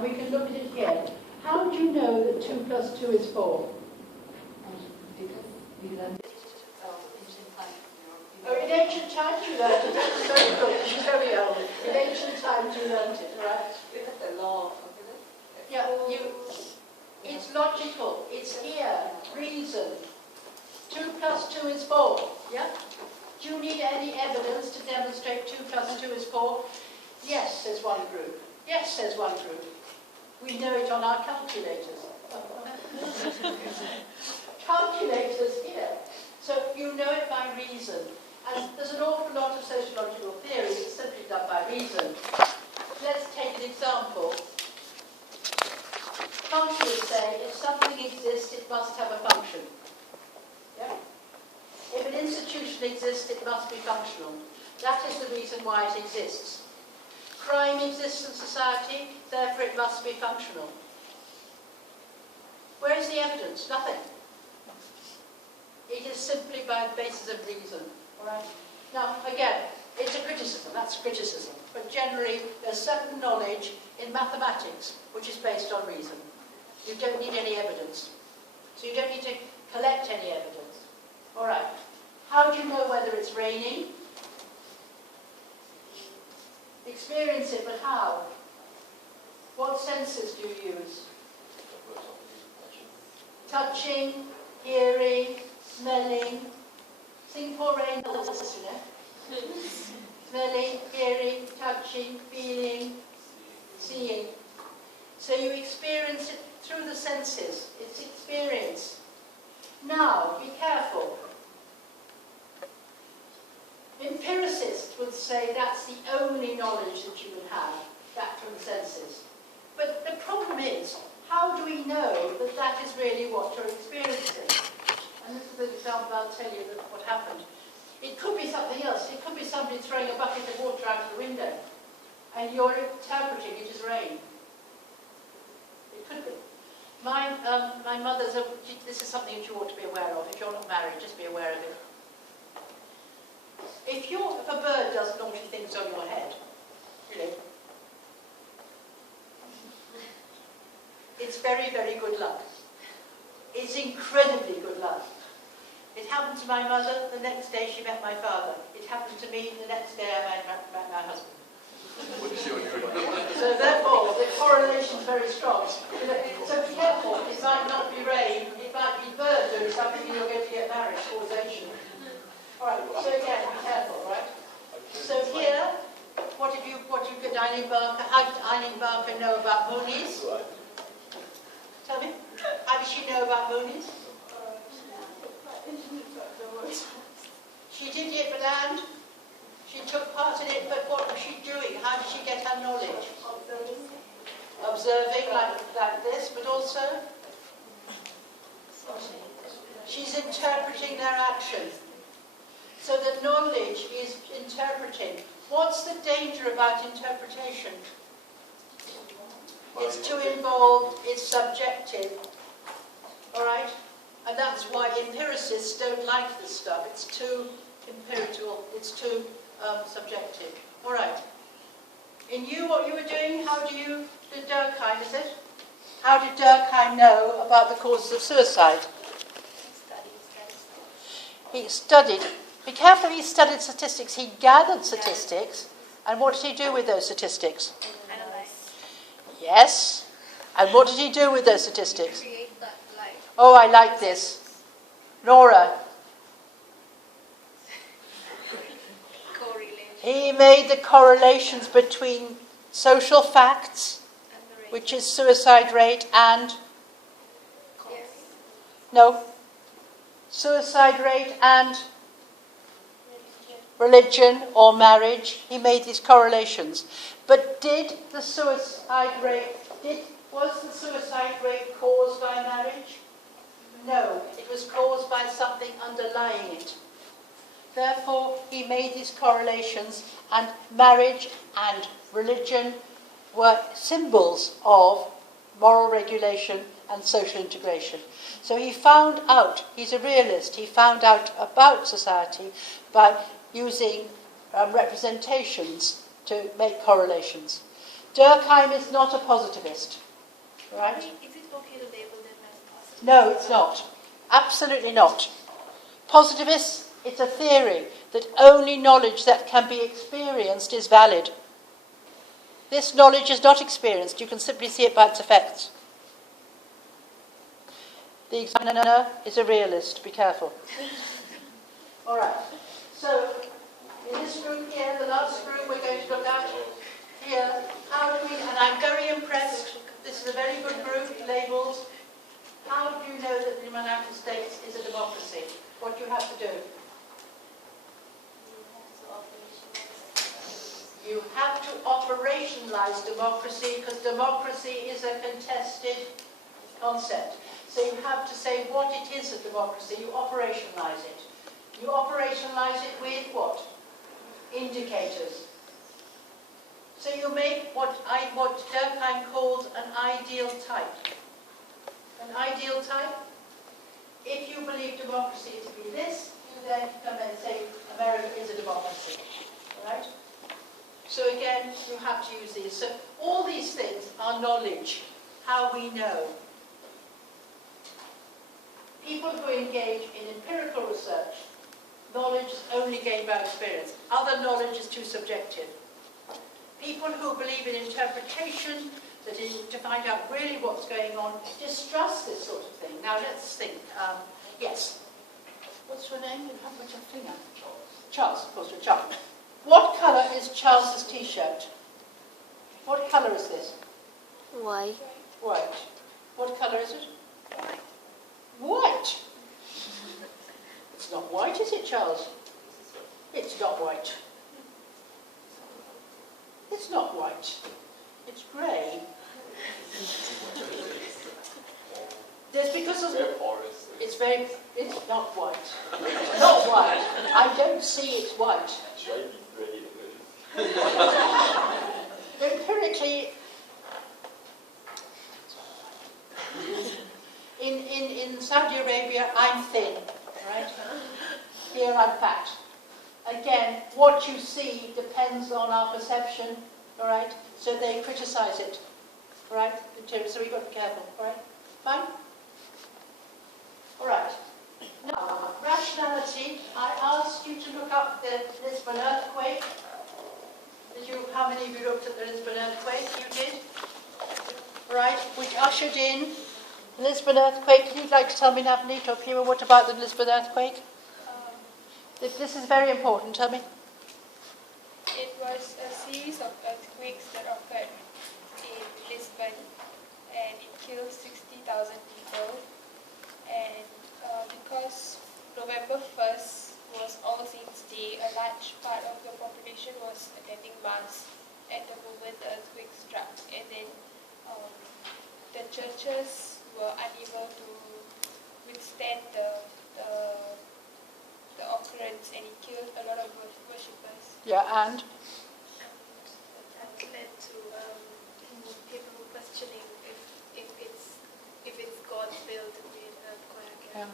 and we can look at it here. How do you know that 2 plus 2 is 4? Because we learned it ancient times. Oh, in ancient times you learned it. That's very good. She's very old. In ancient times you learned it, right? Look at the law of it. Yeah, it's logical. It's here. Reason. 2 plus 2 is 4. Yeah? Do you need any evidence to demonstrate 2 plus 2 is 4? Yes, says one group. Yes, says one group. We know it on our calculators. Calculators here. So you know it by reason. And there's an awful lot of sociological theory that's simply done by reason. Let's take an example. Functionalists say if something exists, it must have a function. Yeah? If an institution exists, it must be functional. That is the reason why it exists. Crime exists in society, therefore it must be functional. Where is the evidence? Nothing. It is simply by the basis of reason. All right? Now, again, it's a criticism. That's criticism. But generally, there's certain knowledge in mathematics which is based on reason. You don't need any evidence. So you don't need to collect any evidence. All right. How do you know whether it's raining? Experience it, but how? What senses do you use? Touching, hearing, smelling. Singapore rain, you know? Smelling, hearing, touching, feeling, seeing. So you experience it through the senses. It's experience. Now, be careful. Empiricists would say that's the only knowledge that you would have, that from the senses. But the problem is, how do we know that that is really what you're experiencing? And this is an example I'll tell you that what happened. It could be something else. It could be somebody throwing a bucket of water out of the window, and you're interpreting it as rain. It could be. My mother's, this is something that you ought to be aware of. If you're not married, just be aware of it. If a bird does naughty things on your head, really, it's very, very good luck. It's incredibly good luck. It happened to my mother, the next day she met my father. It happened to me, the next day I met my husband. So therefore, the correlation's very strong. So be careful, it might not be rain, it might be bird doing something and you're going to get married, causation. Alright, so again, be careful, right? So here, what have you got Eileen Barker? How did Eileen Barker know about Moonies? Tell me, how did she know about Moonies? She did it, and she took part in it, but what was she doing? How did she get her knowledge? Observing like this, but also she's interpreting their action. So the knowledge is interpreting. What's the danger about interpretation? It's too involved, it's subjective. All right? And that's why empiricists don't like this stuff. It's too empirical, it's too subjective. All right. In you, what you were doing, did Durkheim, is it? How did Durkheim know about the causes of suicide? He studied. Be careful, he studied statistics. He gathered statistics. And what did he do with those statistics? Analyze. Yes. And what did he do with those statistics? Create that life. Oh, I like this. Nora. Correlation. He made the correlations between social facts, And the rate. which is suicide rate, and... Yes. No. Suicide rate and religion or marriage. He made these correlations. But was the suicide rate caused by marriage? No, it was caused by something underlying it. Therefore, he made these correlations, and marriage and religion were symbols of moral regulation and social integration. So he found out, he's a realist, he found out about society by using representations to make correlations. Durkheim is not a positivist, right? Is it okay to label them as positive? No, it's not. Absolutely not. Positivists, it's a theory that only knowledge that can be experienced is valid. This knowledge is not experienced. You can simply see it by its effects. The examiner is a realist. Be careful. All right. So, in this group here, the last group we're going to look at here, how do we, and I'm very impressed, this is a very good group, labelled. How do you know that the United States is a democracy? What do you have to do? You have to operationalise democracy, because democracy is a contested concept. So you have to say what it is a democracy, you operationalise it. You operationalise it with what? Indicators. So you make what Durkheim called an ideal type. An ideal type, if you believe democracy to be this, you then come and say America is a democracy. All right? So again, you have to use these. So all these things are knowledge, how we know. People who engage in empirical research, knowledge is only gained by experience. Other knowledge is too subjective. People who believe in interpretation, that is to find out really what's going on, distrust this sort of thing. Now let's think. Yes. What's your name? You have got your finger. Charles, of course, you're Charles. What colour is Charles's T-shirt? What colour is this? White. White. What colour is it? White. It's not white, is it, Charles? It's not white. It's not white. It's grey. There's because of it's not white. It's not white. I don't see it's white. Empirically, in Saudi Arabia, I'm thin, right? Here I'm fat. Again, what you see depends on our perception, all right? So they criticize it, all right? So we've got to be careful, all right? Fine? All right. Now, rationality, I asked you to look up the Lisbon earthquake. How many of you looked at the Lisbon earthquake? You did? Right, which ushered in the Lisbon earthquake. You'd like to tell me, Navneet or Pima, what about the Lisbon earthquake? This is very important, tell me. It was a series of earthquakes that occurred in Lisbon, and it killed 60,000 people. And because November 1st was All Saints' Day, a large part of the population was attending Mass at the moment the earthquake struck. And then the churches were unable to withstand the occurrence, and it killed a lot of worshippers. Yeah, and? That led to people questioning if it's God's will to create an earthquake. Yeah.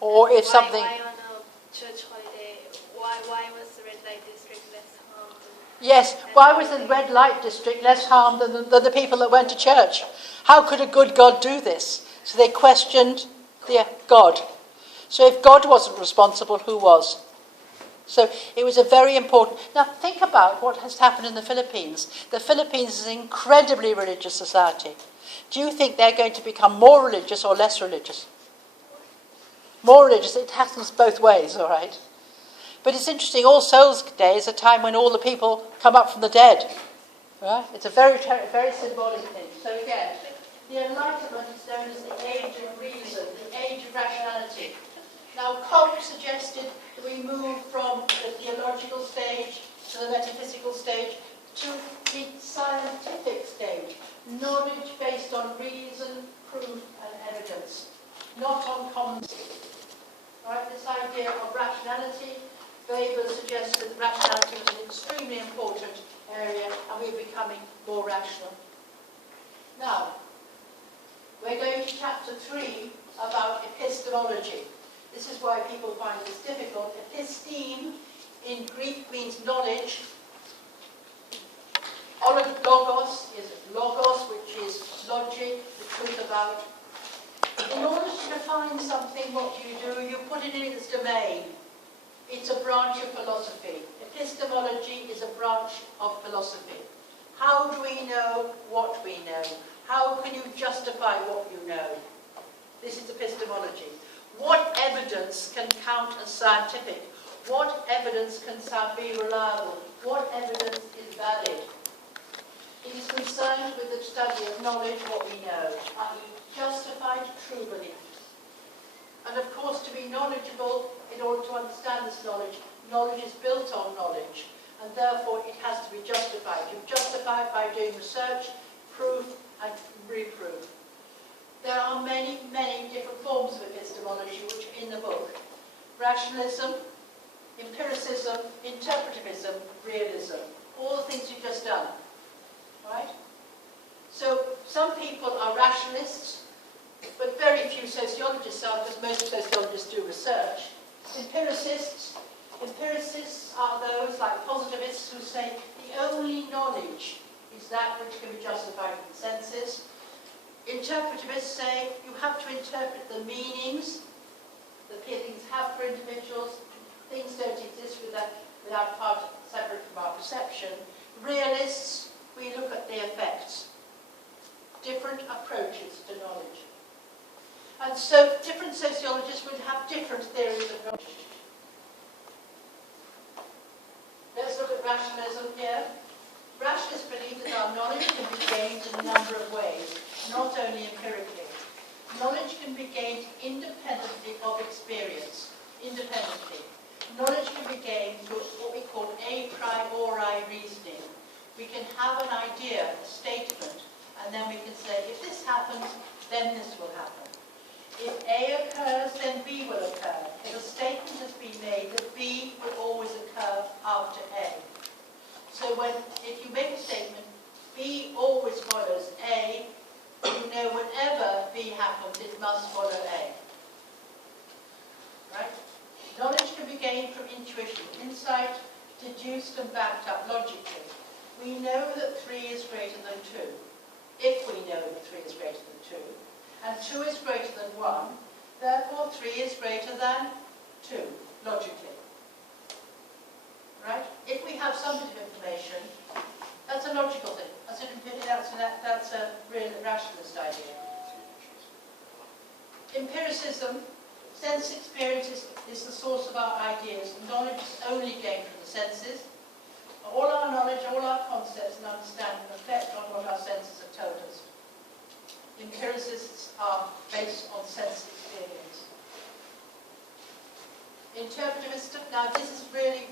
Or if something... Why on a church holiday? Why was the red light district less harmed? Yes, why was the red light district less harmed than the people that went to church? How could a good God do this? So they questioned the God. So if God wasn't responsible, who was? So it was a very important... Now think about what has happened in the Philippines. The Philippines is an incredibly religious society. Do you think they're going to become more religious or less religious? More religious. It happens both ways, all right? But it's interesting, All Souls Day is a time when all the people come up from the dead. Right? It's a very, very symbolic thing. So again, the Enlightenment is known as the age of reason, the age of rationality. Now, Comte suggested that we move from the theological stage to the metaphysical stage to the scientific stage. Knowledge based on reason, proof, and evidence, not on common sense. Right? This idea of rationality, Weber suggested that rationality was an extremely important area, and we're becoming more rational. Now, we're going to chapter 3 about epistemology. This is why people find this difficult. Episteme in Greek means knowledge. Logos is logos, which is logic, the truth about. In order to define something, what do? You put it in its domain. It's a branch of philosophy. Epistemology is a branch of philosophy. How do we know what we know? How can you justify what you know? This is epistemology. What evidence can count as scientific? What evidence can be reliable? What evidence is valid? It is concerned with the study of knowledge, what we know, i.e. justified true belief. And of course, to be knowledgeable, in order to understand this knowledge, knowledge is built on knowledge, and therefore it has to be justified. You justify it by doing research, proof, and reproof. There are many, many different forms of epistemology which are in the book. Rationalism, empiricism, interpretivism, realism. All the things you've just done. Right? So some people are rationalists, but very few sociologists are, because most sociologists do research. Empiricists are those, like positivists, who say the only knowledge is that which can be justified in the senses. Interpretivists say you have to interpret the meanings that things have for individuals. Things don't exist without separate from our perception. Realists, we look at the effects. Different approaches to knowledge. And so different sociologists would have different theories of knowledge. Let's look at rationalism here. Rationalists believe that our knowledge can be gained in a number of ways, not only empirically. Knowledge can be gained independently of experience, independently. Knowledge can be gained through what we call a priori reasoning. We can have an idea, a statement, and then we can say, if this happens, then this will happen. If A occurs, then B will occur. If a statement has been made, that B will always occur after A. So if you make a statement, B always follows A, you know whenever B happens, it must follow A. Right? Knowledge can be gained from intuition, insight, deduced and backed up logically. We know that 3 is greater than 2. If we know that 3 is greater than 2, and 2 is greater than 1, therefore 3 is greater than 2, logically. Right? If we have some bit of information, that's a logical thing. That's a real rationalist idea. Empiricism, sense experience is the source of our ideas. Knowledge is only gained from the senses. All our knowledge, all our concepts and understanding reflect on what our senses have told us. Empiricists are based on sense experience. Interpretivism, now this is really